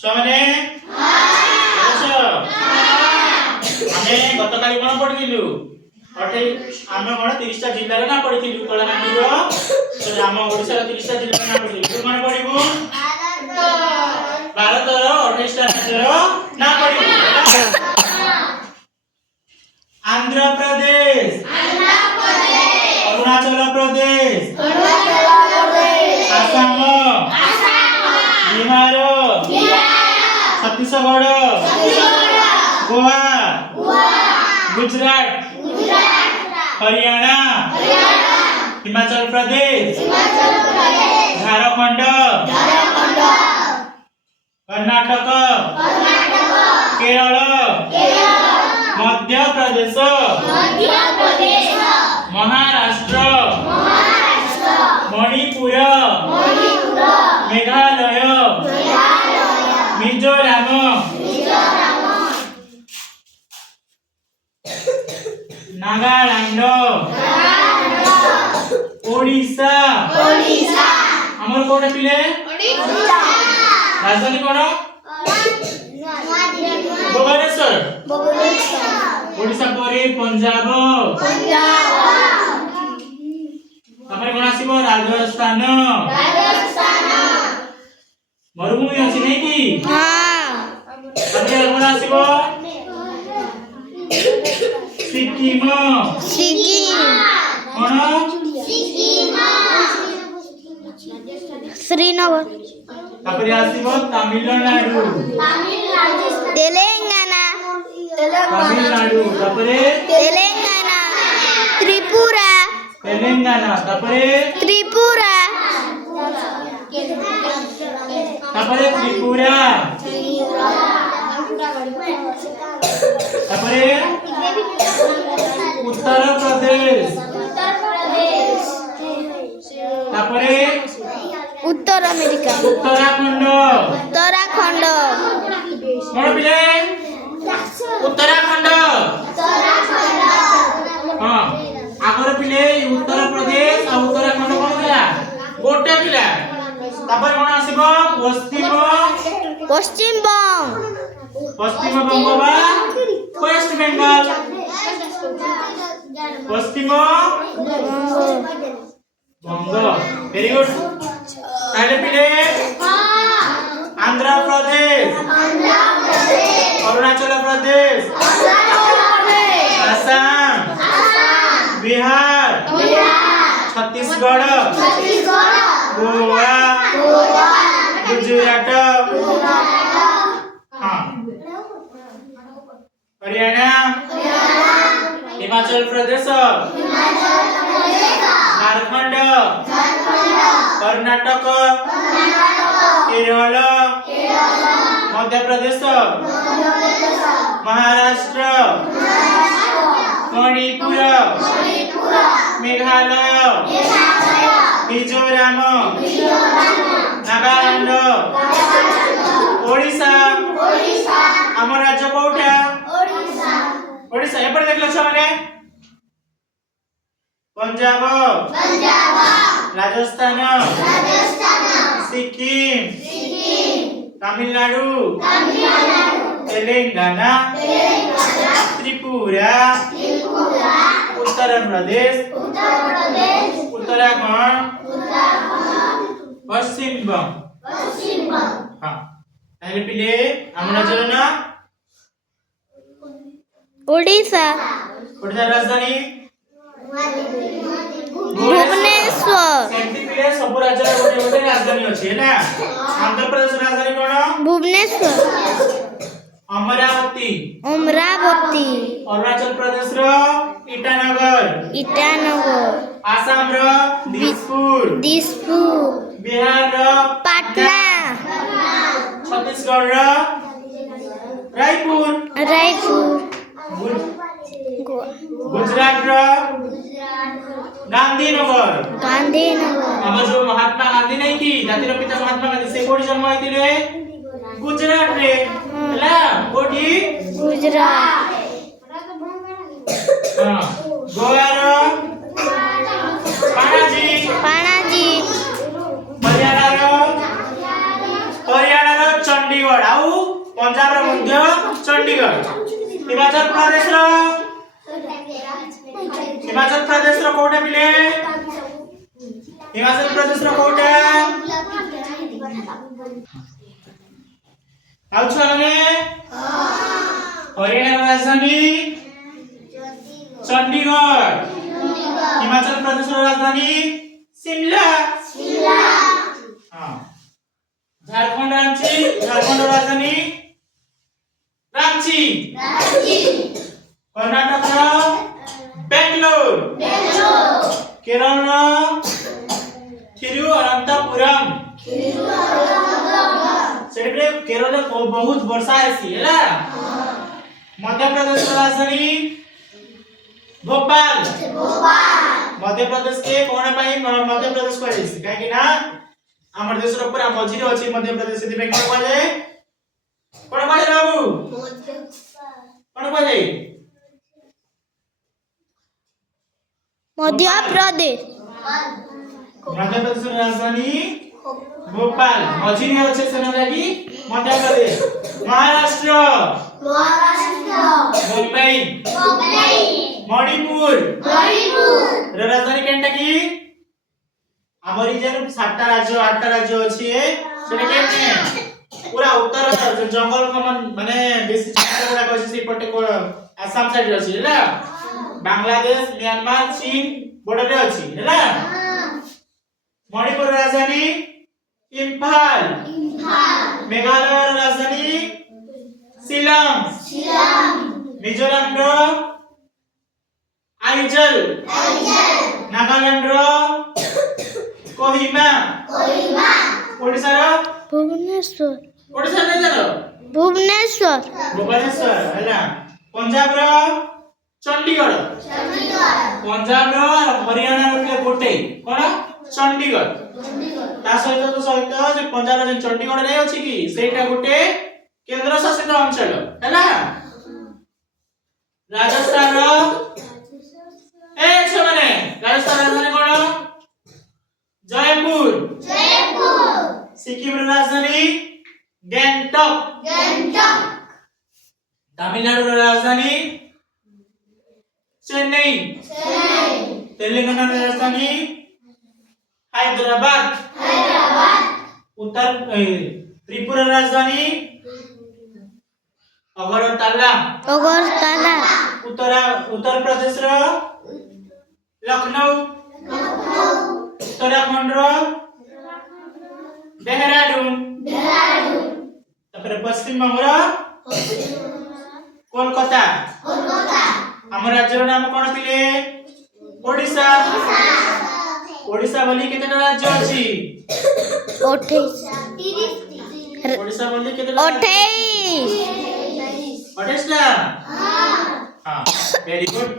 छुआने आमे गतकाली कोन पढिलु अठे आमे कोन 30 टा जिल्ला रे ना पढिलु कलाहांडी रो तो आम ओडिसा रो 30 टा जिल्ला ना पढिलु कोन पढिबु भारत रो 28 टा राज्य रो ना पढिबु आंध्र प्रदेश अरुणाचल प्रदेश आसाम बिहार छत्तीसगढ़ गोवा गुजरात हरियाणा हिमाचल प्रदेश झारखंड कर्नाटक केरल मध्य प्रदेश महाराष्ट्र मणिपुर मेघालय मिजोरम नागालैंड ओडिशा हमर कोन पिले राजधानी कोन भुवनेश्वर ओडिशा परे पंजाब तापर कोन आसीबो राजस्थान मरुभूमि अछि नै की हां तापर कोन आसीबो सिक्किम कोन श्रीनगर तापर आसीबो तमिलनाडु तेलंगाना तमिलनाडु तापर तेलंगाना त्रिपुरा तेलंगाना तापर त्रिपुरा तापर त्रिपुरा तापर उत्तर प्रदेश तापर उत्तर अमेरिका उत्तराखंड कोन पिले उत्तराखंड हां आगर पिले उत्तर प्रदेश आ उत्तराखंड कोन पिला गोटे पिला तापर कोन आसीबो पश्चिम बंग बा waste Bengal Paschim Banga very good ताले पिले आंध्र प्रदेश अरुणाचल प्रदेश आसाम बिहार छत्तीसगढ़ गोवा गुजरात हरियाणा हिमाचल प्रदेश झारखंड कर्नाटक केरल मध्य प्रदेश महाराष्ट्र मणिपुर मेघालय मिजोरम नागालैंड ओडिशा आम राज्य कोठा ओडिशा एपर देखलो छ माने पंजाब राजस्थान सिक्किम तमिलनाडु तेलंगाना त्रिपुरा उत्तर प्रदेश उत्तराखंड पश्चिम बंग हां ताले पिले हमरा जरना ओडिशा राजधानी भुवनेश्वर सेंटी पिले सब राज्य रे गोटे राजधानी अछि हैला आंध्र प्रदेश राजधानी कोन भुवनेश्वर अमरावती अरुणाचल प्रदेश रो ईटानगर आसाम रो दिसपुर बिहार रो पटना छत्तीसगढ़ रो रायपुर गुजरात रो गांधीनगर हमर जो महात्मा गांधी नहीं की जातिर पिता महात्मा गांधी से कोडी जन्म होइतिले गुजरात रे हला कोडी गुजरात हां गोवा रो पाणाजी हरियाणा रो चंडीगढ़ आउ पंजाब रो मध्य चंडीगढ़ हिमाचल प्रदेश रो कोटा पिले हिमाचल प्रदेश रो कोटा आउ छने हरियाणा रो राजधानी चंडीगढ़ हिमाचल प्रदेश रो राजधानी शिमला हां झारखंड रो राजधानी रांची कर्नाटक रो बेंगलोर केरल रो थिरुवनंतपुरम सेठे केरल रे बहुत वर्षा आसी हैला मध्य प्रदेश रो राजधानी भोपाल मध्य प्रदेश के कोने पाई मध्य प्रदेश को आइसी काहे कि ना हमर देश रो पूरा मझिरे अछि मध्य प्रदेश से कोन को जाय बाबू कोन को जाय मध्य प्रदेश मध्य प्रदेश रो राजधानी भोपाल मझिरे अछि सेना लागी मध्य प्रदेश महाराष्ट्र मुंबई मणिपुर रो राजधानी केनटा की हमरी जन 7टा राज्य 8टा राज्य अछि सेटा केने पूरा उत्तर जंगल माने बेसी जंगल गुडा कहै छै पटे को आसाम साइड अछि हैला बांग्लादेश म्यांमार चीन बॉर्डर रे अछि हैला मणिपुर राजधानी इम्फाल मेघालय राजधानी शिलंग मिजोरम रो आइजल नागालैंड रो कोहिमा ओडिसा रो भुवनेश्वर हैला पंजाब रो चंडीगढ़ पंजाब रो हरियाणा रो कोटे कोन चंडीगढ़ ता सहित जे पंजाब रो चंडीगढ़ रे अछि कि सेटा गोटे केंद्र शासित अंचल हैला राजस्थान रो छमाने राजस्थान राजधानी कोन जयपुर सिक्किम रो राजधानी गैंगटॉक तमिलनाडु रो राजधानी चेन्नई तेलंगाना रो राजधानी हैदराबाद उत्तर त्रिपुरा राजधानी अगरतला उत्तर प्रदेश रो लखनऊ उत्तराखंड रो देहरादून तापर पश्चिम बंग रो कोलकाता हमर राज्य रो नाम कोन पिले ओडिशा ओडिशा बोली केतना राज्य अछि 28 ओडिशा बोली केतना 28 ला हां वेरी गुड